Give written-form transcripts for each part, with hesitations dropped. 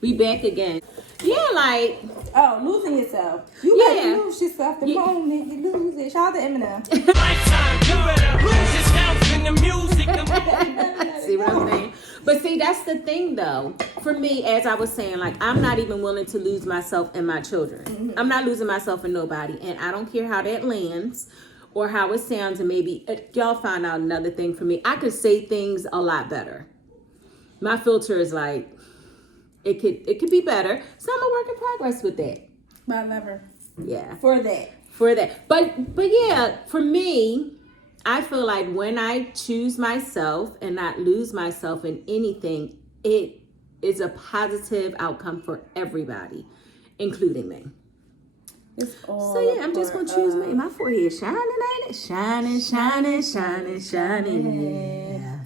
We back again. Yeah, like. Oh, losing yourself. You gotta lose yourself the moment you lose it. Shout out to Eminem. Lifetime, you better lose yourself in the music. See what I'm saying? But see, that's the thing though. For me, as I was saying, like, I'm not even willing to lose myself in my children. Mm-hmm. I'm not losing myself in nobody. And I don't care how that lands or how it sounds. And maybe y'all find out another thing for me. I could say things a lot better. My filter is like, it could be better. So I'm a work in progress with that. My lover. Yeah. For that. But yeah, for me, I feel like when I choose myself and not lose myself in anything, it is a positive outcome for everybody, including me. It's all so yeah, I'm just gonna choose me. My forehead shining, ain't it? Shining, shining, shining, shining. Yeah.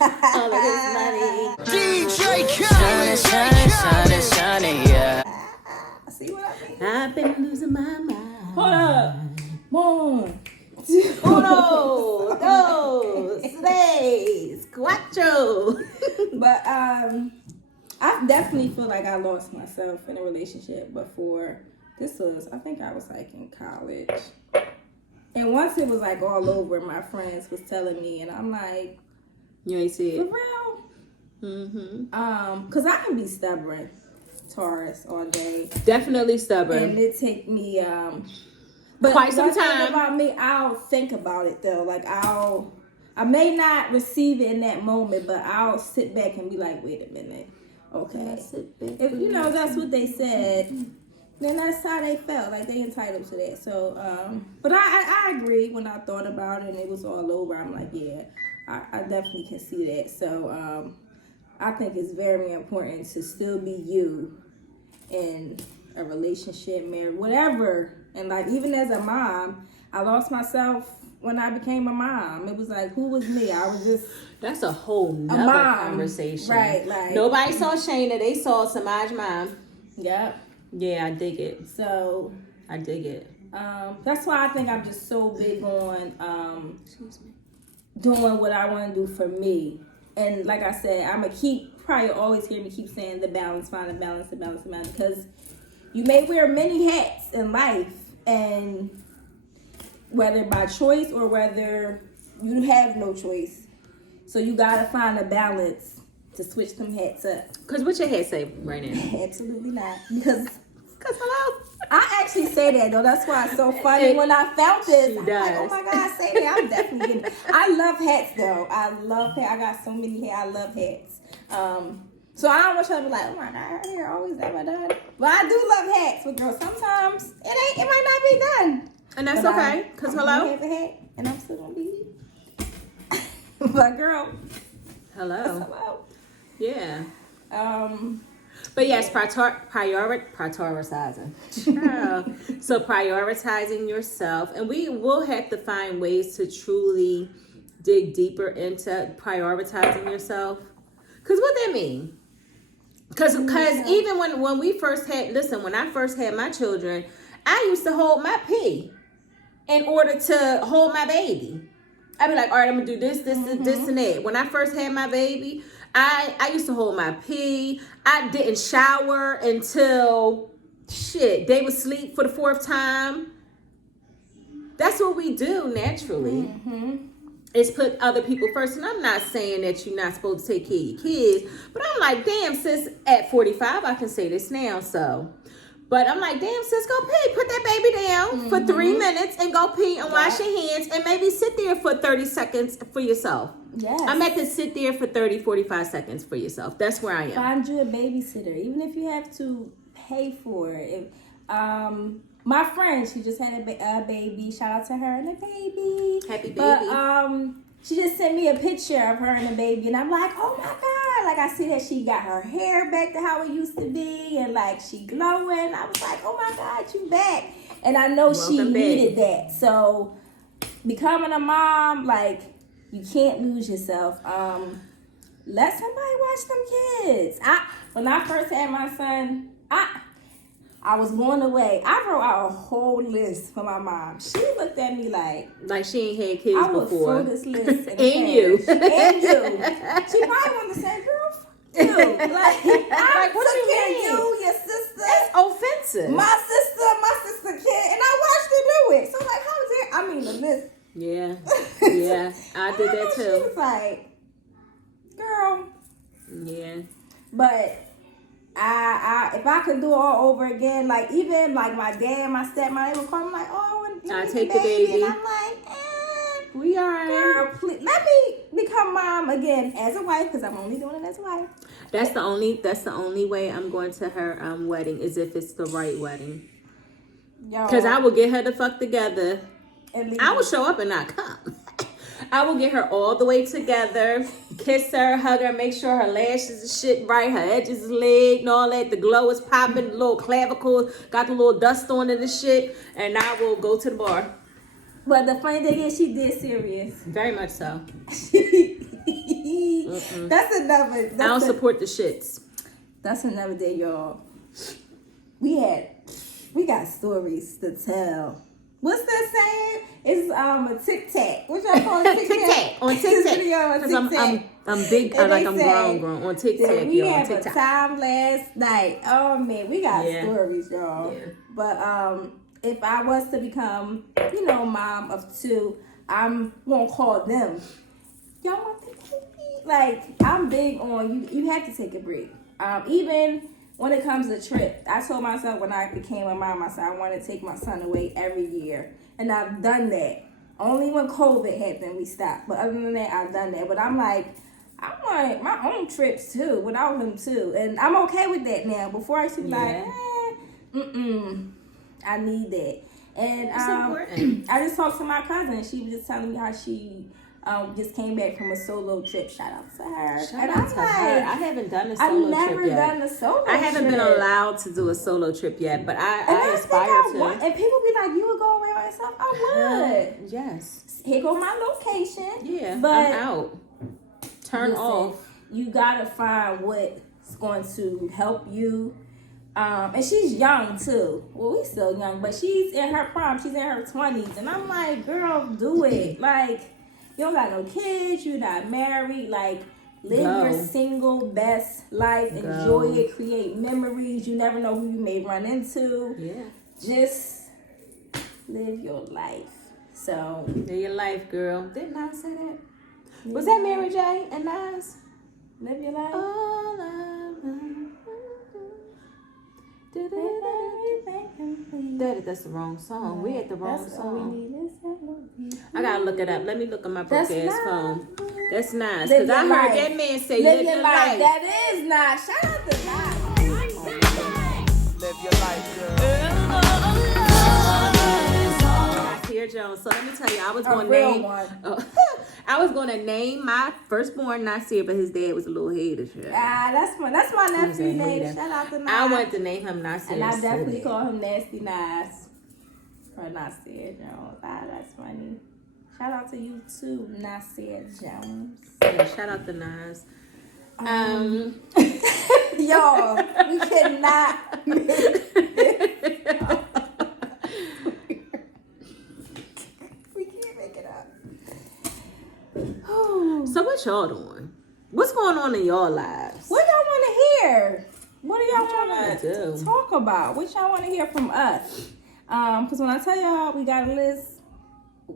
All of this money. DJ Khaled. Shining, shining, yeah. See what I mean? I've been losing my mind. Hold up. One. Uno, dos, tres, cuatro. But I definitely feel like I lost myself in a relationship before. I think I was like in college. And once it was like all over, my friends was telling me, and I'm like, you ain't see it? For real? Mm-hmm. Cause I can be stubborn, Taurus, all day. Definitely stubborn. And it take me but quite some time. About me, I'll think about it though. Like I may not receive it in that moment, but I'll sit back and be like, wait a minute, okay. If you know that's what they said, then that's how they felt. Like they entitled to that. So, but I agree. When I thought about it and it was all over, I'm like, yeah, I definitely can see that. So, I think it's very important to still be you in a relationship, marriage, whatever. And like even as a mom, I lost myself when I became a mom. It was like, who was me? I was just that's a whole nother conversation. Right, like nobody saw Shana, they saw Samaj mom. Yep. Yeah, I dig it. So I dig it. That's why I think I'm just so big on doing what I want to do for me. And like I said, I'm gonna probably always hear me keep saying the balance, find the balance, because you may wear many hats in life, and whether by choice or whether you have no choice. So you gotta find a balance to switch them hats up. Cause what your hat say right now? Absolutely not. Because hello. I actually say that though. That's why it's so funny. When I found this, I'm does. like, oh my God, I say that. I'm definitely getting it. I love hats though. I love hats. I got so many hats. I love hats. So I don't want y'all to be like, oh my God, her hair always ever done. But I do love hats. But girl, sometimes it might not be done. And that's okay. Cause hello. I have a hat and I'm still gonna be. But girl. Hello. Yeah. But yes, prioritizing. So prioritizing yourself, and we will have to find ways to truly dig deeper into prioritizing yourself. Cause what that mean? Cause even when we first when I first had my children, I used to hold my pee in order to hold my baby. I'd be like, all right, I'm gonna do this, this, and that. When I first had my baby, I used to hold my pee. I didn't shower until they would sleep for the fourth time. That's what we do naturally. Is put other people first. And I'm not saying that you're not supposed to take care of your kids, but I'm like, damn, sis, at 45, I can say this now, so. But I'm like, damn, sis, go pee. Put that baby down for 3 minutes and go pee and wash your hands and maybe sit there for 30 seconds for yourself. Yes. I'm at to sit there for 30, 45 seconds for yourself. That's where I am. Find you a babysitter, even if you have to pay for it. My friend, she just had a baby. Shout out to her and the baby. Happy baby. But she just sent me a picture of her and the baby, and I'm like, oh my God. Like, I see that she got her hair back to how it used to be, and like she glowing. I was like, oh my God, you back. And I know she needed that. So becoming a mom, like, you can't lose yourself. Let somebody watch them kids. When I first had my son, I was blown away. I wrote out a whole list for my mom. She looked at me like she ain't had kids before. I would throw this list in and you. And you. She probably wanted to say, girl, too. Like, I what took you care mean? of you, your sister, That's offensive. my sister kid, and I watched her do it. So like, how dare I mean, listen. Yeah. Yeah. I did that She too. was like, girl. Yeah. But I if I could do it all over again, like even like my dad, my stepmom, they would call me like, oh, and I take the baby. and I'm like, We are. girl, please let me become mom again as a wife, because I'm only doing it as a wife. That's the only way I'm going to her wedding is if it's the right wedding. Because I will get her the fuck together. I will show up and not come. I will get her all the way together, kiss her, hug her, make sure her lashes and shit right, her edges is laid and all that. The glow is popping, the little clavicle, got the little dust on it and shit. And I will go to the bar. But the funny thing is, she did serious. Very much so. That's another. I don't support the shits. That's another day, y'all. We got stories to tell. What's that saying? It's a tic tac. What y'all call it? Tic tac on TikTok. Because I'm big. I'm grown on TikTok. We y'all, had on a time last night. Oh man, we got stories, y'all. Yeah. But if I was to become, mom of two, I'm gonna call them. Y'all want the baby? Like, I'm big on you. You have to take a break. Even when it comes to trip, I told myself when I became a mom, I said I want to take my son away every year, and I've done that. Only when COVID happened, we stopped. But other than that, I've done that. But I'm like, I want my own trips too, without him too, and I'm okay with that now. Before I used to be like, I need that. And I just talked to my cousin. She was just telling me how she just came back from a solo trip. Shout out to her. Shout out to her. I haven't done a solo I've trip never yet. done a solo trip. I haven't been allowed to do a solo trip yet, but I aspire to. And people be like, you would go away by yourself? I would. Yes. Here go my location. Yeah, but I'm out. Turn off. You gotta find what's going to help you. And she's young too. Well, we still young, but she's in her prime. She's in her 20s, and I'm like, girl, do it. Like, you don't got no kids. You're not married. Like, live your single best life. Enjoy it. Create memories. You never know who you may run into. Yeah. Just live your life. So live your life, girl. Didn't I say that? Was that Mary J and Nas? Live your life. All I That's the wrong song. We had the wrong song. I gotta look it up. Let me look at my broke ass phone. That's nice. Because I heard that man say live your life. That is nice. Shout out to Nas. Live your life, girl. Nasir Jones. So let me tell you, I was going to name my firstborn Nasir, but his dad was a little hater. That's my nephew's name. Shout out to Nas. I wanted to name him Nasir. And I definitely call him Nasty Nas. Or Nasir Jones. That's funny. Shout out to you too, Nasir Jones. Yeah, shout out to Nas. Y'all, we cannot make it. We can't make it up. So what y'all doing? What's going on in y'all lives? What y'all want to hear? What do y'all want do? to talk about? What y'all want to hear from us? Because when I tell y'all we got a list,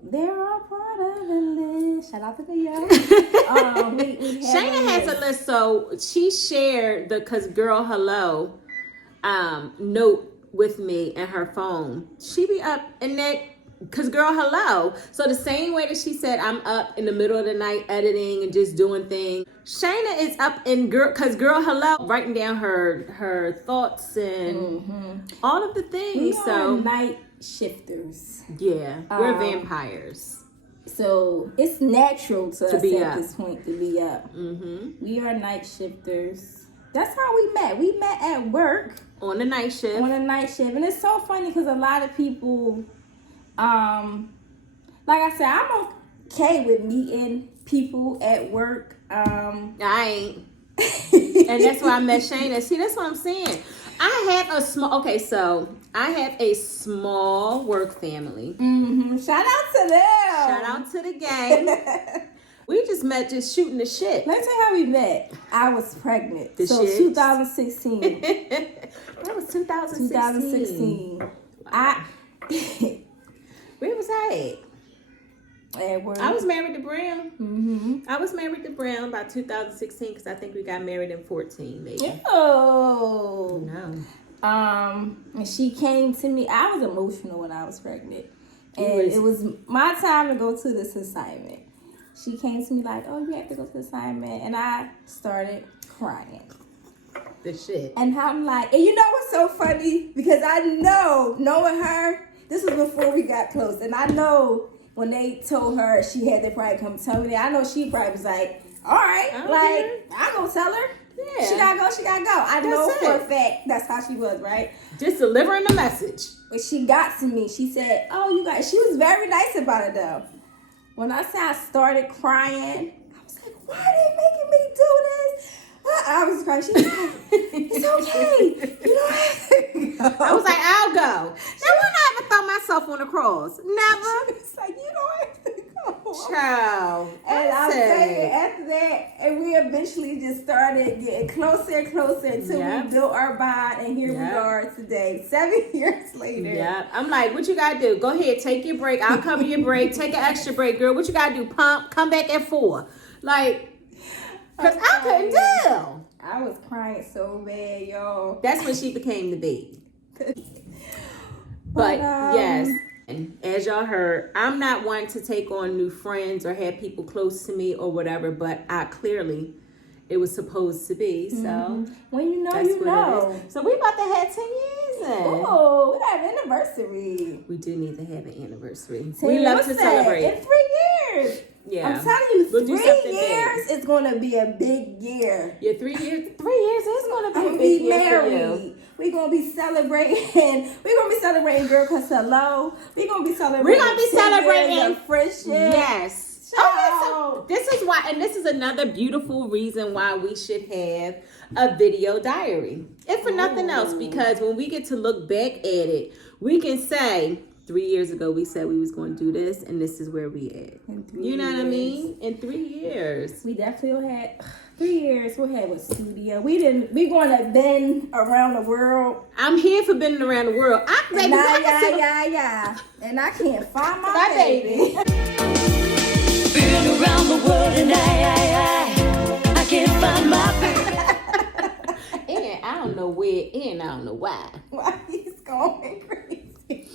they're all part of the list. Shout out to the young. Shana has a list, so she shared the "Cause Girl Hello" note with me in her phone. She be up in that "Cause Girl Hello." So the same way that she said I'm up in the middle of the night editing and just doing things, Shana is up in "Cause Girl Hello," writing down her thoughts and all of the things. We are night shifters. Yeah, we're vampires. So it's natural to us be at up. this point to be up. We are night shifters. That's how we met. We met at work On the night shift. And it's so funny because a lot of people, like I said, I'm okay with meeting people at work. I ain't. And that's why I met Shana. See, that's what I'm saying. I have a small work family. Shout out to them. Shout out to the gang. We just met just shooting the shit. Let me tell you how we met. I was pregnant. The so shits? 2016. That was 2016. 2016. Where was I At work. at? I was married to Brown. Mm-hmm. I was married to Brown by 2016 because I think we got married in 14, maybe. Oh. No. And she came to me. I was emotional when I was pregnant. And was- it was my time to go to this assignment. She came to me like, oh, you have to go to the assignment. And I started crying. The shit. And I'm like, and you know what's so funny? Because I know, knowing her, this was before we got close. And I know when they told her she had to probably come tell me that, I know she probably was like, all right, Okay. I'm going to tell her. Yeah. She gotta go, she gotta go. I know That's for it. a fact that's how she was, right? Just delivering the message. But she got to me. She said, oh, you guys, she was very nice about it though. When I said I started crying, I was like, why are they making me do this? I was crying. She was like, it's okay. You don't have to go. I was like, I'll go. Now, when I ever throw myself on the cross? Never. It's like, you don't have to go. Child. And I'm Listen. saying after that, and we eventually just started getting closer and closer until Yep. we built our bond, and here we Yep. are today, 7 years later. Yeah, I'm like, what you gotta do? Go ahead, take your break. I'll cover your break. Take an extra break, girl. What you gotta do? Pump. Come back at 4. Like, cause I couldn't deal. I was crying so bad, y'all. That's when she became the baby. But yes, and as y'all heard, I'm not one to take on new friends or have people close to me or whatever. But I clearly, it was supposed to be. So When you know, that's you what know. it is. So we about to have 10 years in. Oh, we have anniversary. We do need to have an anniversary. 10 We love what's to that? celebrate. In 3 years. Yeah. I'm telling you, We'll do 3 something years is going to be a big year. Yeah, 3 years. 3 years is gonna be I'm a gonna big be year for you. married. We're gonna be celebrating. We're gonna be celebrating girl cause hello. We're gonna be celebrating. We're gonna be 10 years celebrating of friendship. Yes. Okay, so this is why, and this is another beautiful reason why we should have a video diary. If for nothing else, because when we get to look back at it, we can say 3 years ago we said we was going to do this, and this is where we at. In 3 You know what I years. mean? In 3 years. We definitely will have 3 years. We'll have a studio. We gonna been around the world. I'm here for been around the world. Baby, Nah, I can sit- yeah. And I can't find my, My baby. Been around the world and I can't find my baby. And I don't know where, and I don't know why. Why he's going crazy?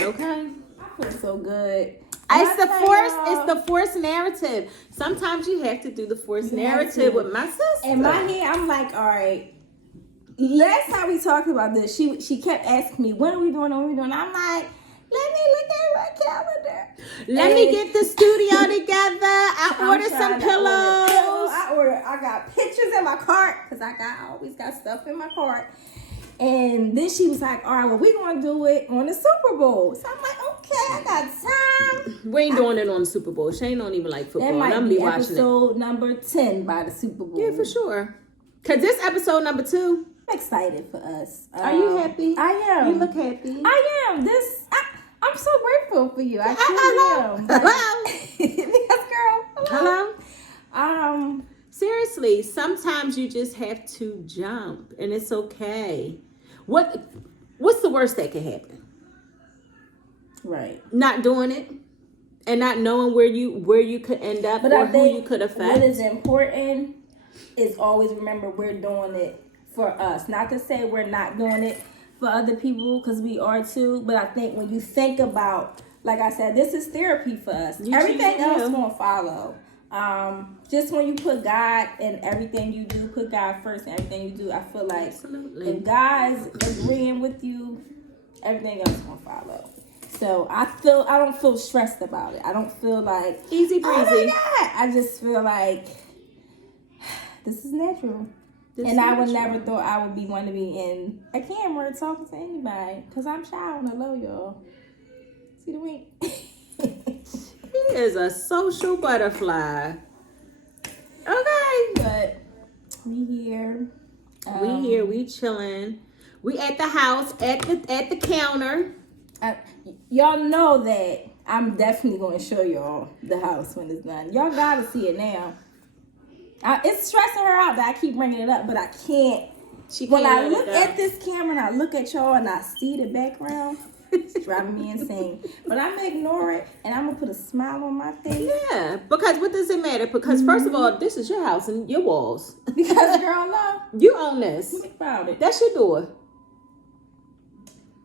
Okay. I feel so good. It's the forced narrative. Sometimes you have to do the forced You have narrative to. with my sister. In my head, I'm like, all right. Last time we talked about this, she kept asking me, when are we doing? I'm like, let me look at my calendar. Let me get the studio together. I'm I ordered some trying to order pillows. I got pictures in my cart because I always got stuff in my cart. And then she was like, all right, well, we're going to do it on the Super Bowl. So I'm like, okay, I got time. We ain't doing it on the Super Bowl. Shane don't even like That football. might I'm be be watching it. episode number 10 by the Super Bowl. Yeah, for sure. Cause this episode number 2. I'm excited for us. Are you happy? I am. You look happy. I am. I'm so grateful for you. I Hello. truly am. Hello. Yes, girl. Hello. Hello. Seriously, sometimes you just have to jump, and it's okay. What's the worst that could happen? Right. Not doing it, and not knowing where you could end up, But or I who think you could affect. what is important is always remember we're doing it for us. Not to say we're not doing it for other people, because we are too. But I think when you think about, like I said, this is therapy for us. You Everything choose else you. won't follow. Just when you put God in everything you do, put God first in everything you do, I feel like Absolutely. if God's agreeing with you, everything else will follow. So I don't feel stressed about it. I don't feel like Easy oh my breezy. God. I just feel like this is natural. This And I is would natural. never thought I would be one to be in a camera talking to anybody. Because I'm shy on the low, y'all. See the wink? He is a social butterfly. Okay. But we here. We chilling. We at the house, at the counter. Y'all know that I'm definitely going to show y'all the house when it's done. Y'all got to see it now. It's stressing her out that I keep bringing it up, but I can't. When I look at this camera and I look at y'all and I see the background, it's driving me insane. But I'm going to ignore it and I'm going to put a smile on my face. Yeah, because what does it matter? Because first of all, this is your house and your walls. Because girl, no. You own this. Think about it. That's your door.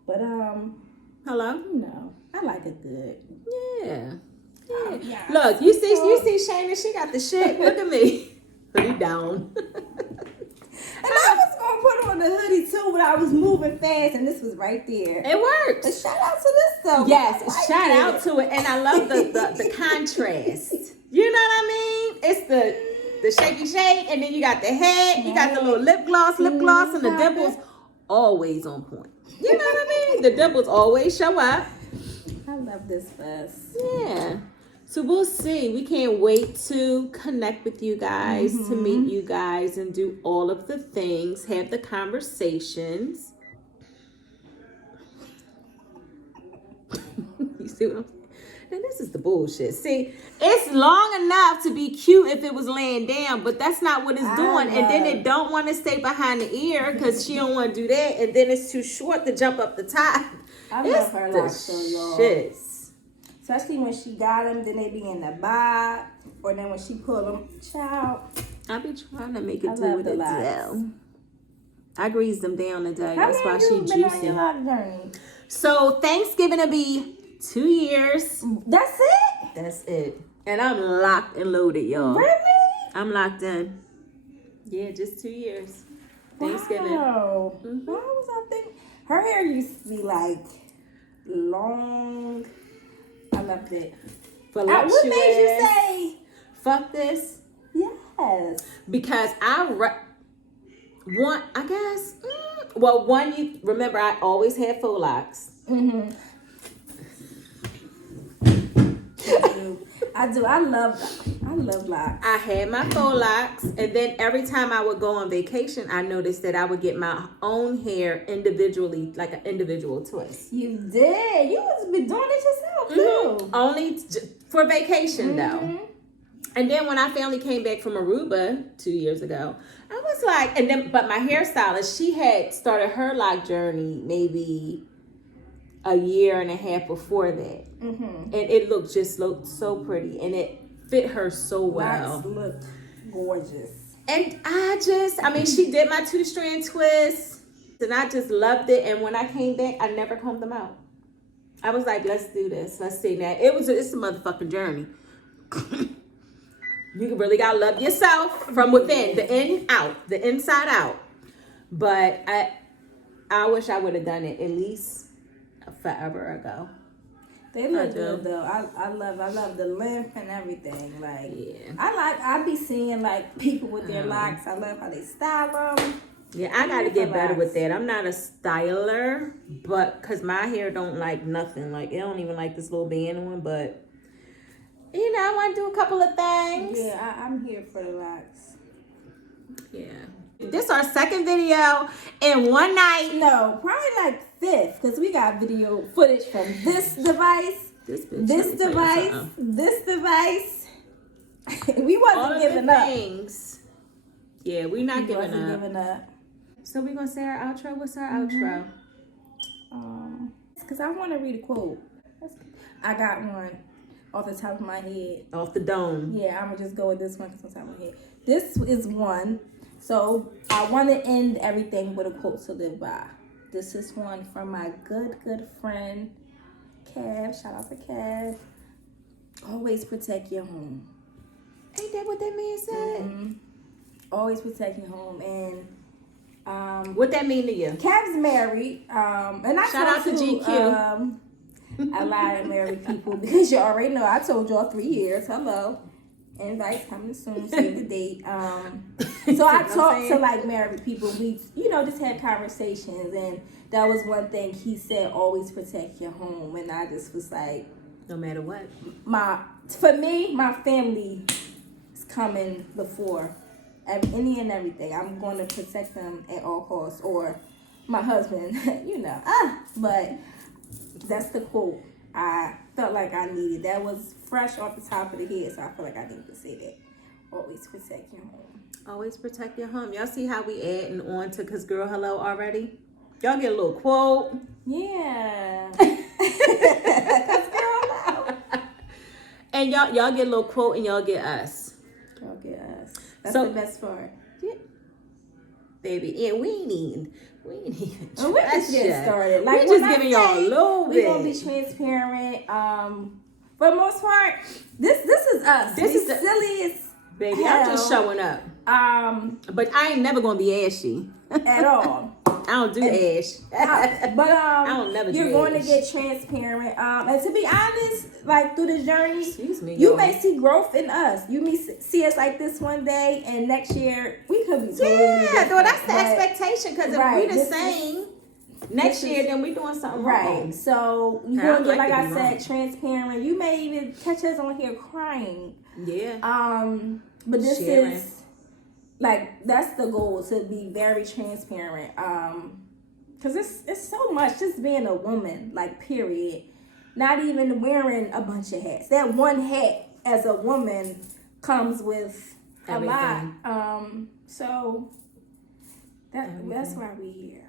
But hello? no, I like it good. Yeah. Yeah. Look, you see Shana, she got the shit. Look at me. Hoodie down. And I was gonna put on the hoodie too, but I was moving fast, and this was right there. It worked. But shout out to this though. Yes, shout out to it, and I love the contrast. You know what I mean? It's the shaky shake, and then you got the head, you got the little lip gloss, and the dimples always on point. You know what I mean? The dimples always show up. I love this bus. Yeah. So we'll see. We can't wait to connect with you guys, to meet you guys, and do all of the things, have the conversations. You see what I'm saying? And this is the bullshit. See, it's long enough to be cute if it was laying down, but that's not what it's doing. And then it don't want to stay behind the ear because she don't want to do that. And then it's too short to jump up the top. I love her like so, y'all. Shit. Especially when she got them, then they be in the box, or then when she pull them, child. I be trying to make it I do love what the it locks. do. I greased them down today. How That's why long she you been on juicy. your lock journey? So Thanksgiving will be 2 years. That's it? That's it. And I'm locked and loaded, y'all. Really? I'm locked in. Yeah, just 2 years. Thanksgiving. Wow. Why was I thinking? Her hair used to be like long. I loved it. What made you say? Fuck this? Yes. Because I guess. Well, one, you remember I always had faux locks. Mm-hmm. I do. I love locks. I had my faux locks, and then every time I would go on vacation, I noticed that I would get my own hair individually, like an individual twist. You did. You was been doing it yourself too. Only for vacation though. And then when I finally came back from Aruba 2 years ago, I was like, but my hairstylist, she had started her lock journey maybe a year and a half before that. And it looked so pretty, and it fit her so well. Locks looked gorgeous. And I mean, she did my 2-strand twist, and I just loved it. And when I came back, I never combed them out. I was like, let's do this. Let's see that. It's a motherfucking journey. You really gotta love yourself from within, the inside out. But I wish I would have done it at least forever ago. They look good though. I love the length and everything. Like, yeah. I be seeing like people with their locks. I love how they style them. Yeah, I gotta get better with that. I'm not a styler, but cause my hair don't like nothing. Like it don't even like this little band one, but you know, I want to do a couple of things. Yeah, I'm here for the locks. Yeah. This is our second video in one night. No, probably like fifth, because we got video footage from this device, this device. We wasn't giving up. Things. Yeah, we're not giving up. So we're going to say our outro. What's our outro? Because I want to read a quote. I got one off the top of my head. Off the dome. Yeah, I'm going to just go with this one because it's on top of my head. This is one. So I want to end everything with a quote to live by. This is one from my good friend, Kev. Shout out to Kev. Always protect your home. Ain't that what that man said? Mm-hmm. Always protect your home. And what that mean to you? Kev's married. And I shout out to GQ. A lot of married people, because you already know I told y'all 3 years. Hello. Invite coming soon, save the date. So I talked to like married people. We, just had conversations, and that was one thing he said: always protect your home. And I just was like, no matter what. For me, my family is coming before any and everything. I'm going to protect them at all costs, or my husband, But that's the quote. I felt like I needed. That was fresh off the top of the head, so I feel like I need to say that. Always protect your home. Always protect your home. Y'all see how we adding on to Cause Girl Hello already? Y'all get a little quote. Yeah. Cause girl hello. And y'all get a little quote and y'all get us. Y'all get us. That's So- the best part. Baby, yeah, we ain't even And we're just getting started. Like, we just when I giving y'all a say little we bit. gonna be transparent. For the most part, this is us. This We is the- silly Baby, I'm just hell. showing up. as But I ain't never gonna be ashy. at all. I don't do ash. But don't never you're do going to ash. get transparent. And to be honest, like through this journey, Excuse me, you y'all. may see growth in us. You may see us like this one day, and next year we could be totally Yeah, different. though that's the But- expectation. Because if right, we the this is- same next this year, is- then we doing something Right. wrong. So you're Now, going to get, like to I be said, wrong. transparent. You may even catch us on here crying. Yeah. But this Sharing. is like that's the goal, to be very transparent. Because it's so much just being a woman, like, period. Not even wearing a bunch of hats. That one hat as a woman comes with a lot. Everything. So that's why we here.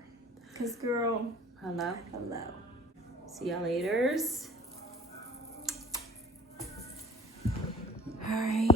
Cause girl, Hello. hello. See y'all later. All right.